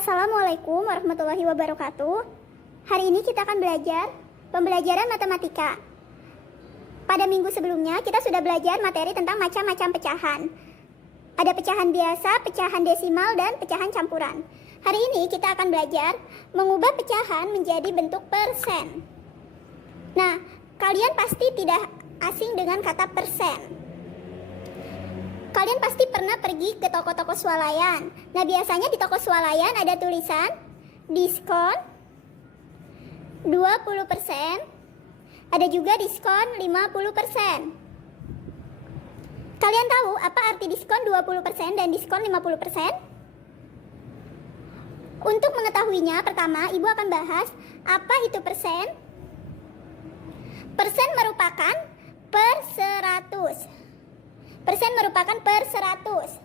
Assalamualaikum warahmatullahi wabarakatuh. Hari ini kita akan belajar pembelajaran matematika. Pada minggu sebelumnya kita sudah belajar materi tentang macam-macam pecahan. Ada pecahan biasa, pecahan desimal, dan pecahan campuran. Hari ini kita akan belajar mengubah pecahan menjadi bentuk persen. Nah, kalian pasti tidak asing dengan kata persen. Kalian pasti pernah pergi ke toko-toko swalayan. Nah, biasanya di toko swalayan ada tulisan diskon 20%, ada juga diskon 50%. Kalian tahu apa arti diskon 20% dan diskon 50%? Untuk mengetahuinya, pertama Ibu akan bahas apa itu persen. Persen merupakan per 100. Persen merupakan per 100.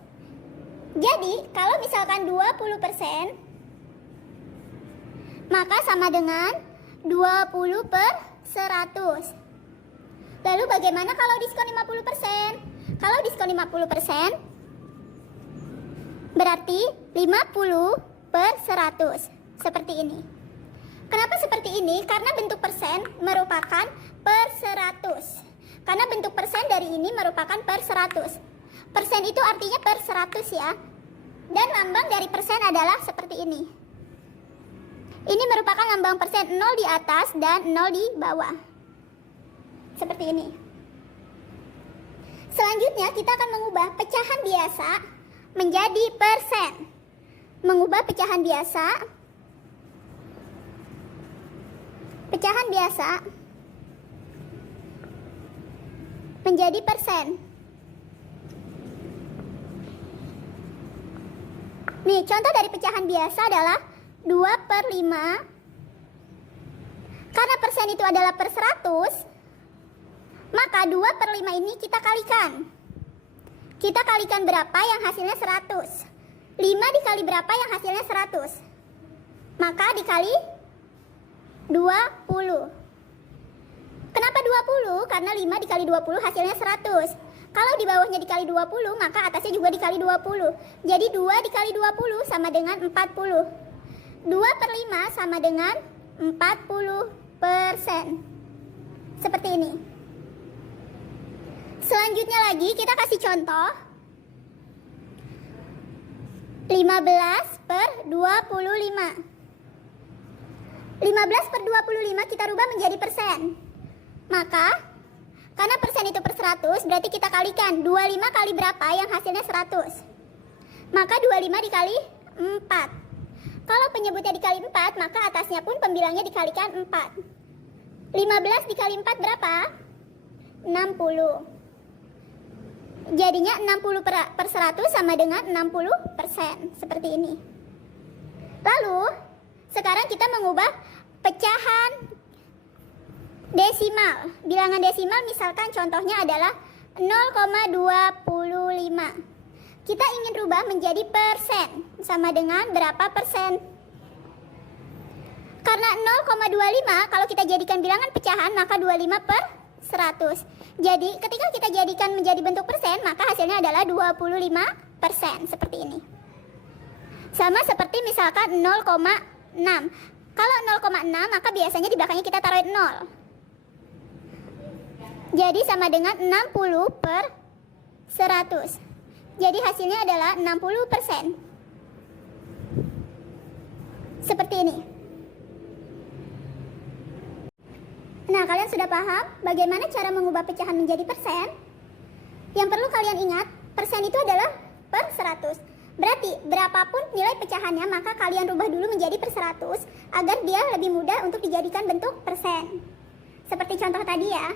Jadi, kalau misalkan 20%, maka sama dengan 20 per 100. Lalu bagaimana kalau diskon 50%? Kalau diskon 50%, berarti 50 per 100. Seperti ini. Kenapa seperti ini? Karena bentuk persen merupakan per 100. Karena bentuk persen dari ini merupakan per 100. Persen itu artinya per 100 ya. Dan lambang dari persen adalah seperti ini. Ini merupakan lambang persen, 0 di atas dan 0 di bawah. Seperti ini. Selanjutnya kita akan mengubah pecahan biasa menjadi persen. Mengubah pecahan biasa menjadi persen. Nih, contoh dari pecahan biasa adalah 2/5. Karena persen itu adalah per 100, maka 2/5 ini kita kalikan. Kita kalikan berapa yang hasilnya 100. 5 dikali berapa yang hasilnya 100. Maka dikali 20. Kenapa 20? Karena 5 dikali 20 hasilnya 100. Kalau di bawahnya dikali 20, maka atasnya juga dikali 20. Jadi 2 dikali 20 sama dengan 40. 2/5 sama dengan 40%. Seperti ini. Selanjutnya lagi kita kasih contoh. 15/25. 15/25 kita rubah menjadi persen. Maka, karena persen itu per 100, berarti kita kalikan 25 kali berapa yang hasilnya 100. Maka 25 dikali 4. Kalau penyebutnya dikali 4, maka atasnya pun pembilangnya dikalikan 4. 15 dikali 4 berapa? 60. Jadinya 60 per 100 sama dengan 60%. Seperti ini. Lalu, sekarang kita mengubah pecahan desimal. Bilangan desimal misalkan contohnya adalah 0,25. Kita ingin rubah menjadi persen. Sama dengan berapa persen? Karena 0,25 kalau kita jadikan bilangan pecahan maka 25 per 100. Jadi ketika kita jadikan menjadi bentuk persen maka hasilnya adalah 25%. Seperti ini. Sama seperti misalkan 0,6. Kalau 0,6 maka biasanya di belakangnya kita taruh 0. Jadi sama dengan 60 per 100. Jadi hasilnya adalah 60%. Seperti ini. Nah, kalian sudah paham bagaimana cara mengubah pecahan menjadi persen? Yang perlu kalian ingat, persen itu adalah per 100. Berarti berapapun nilai pecahannya maka kalian rubah dulu menjadi per 100 agar dia lebih mudah untuk dijadikan bentuk persen. Seperti contoh tadi ya.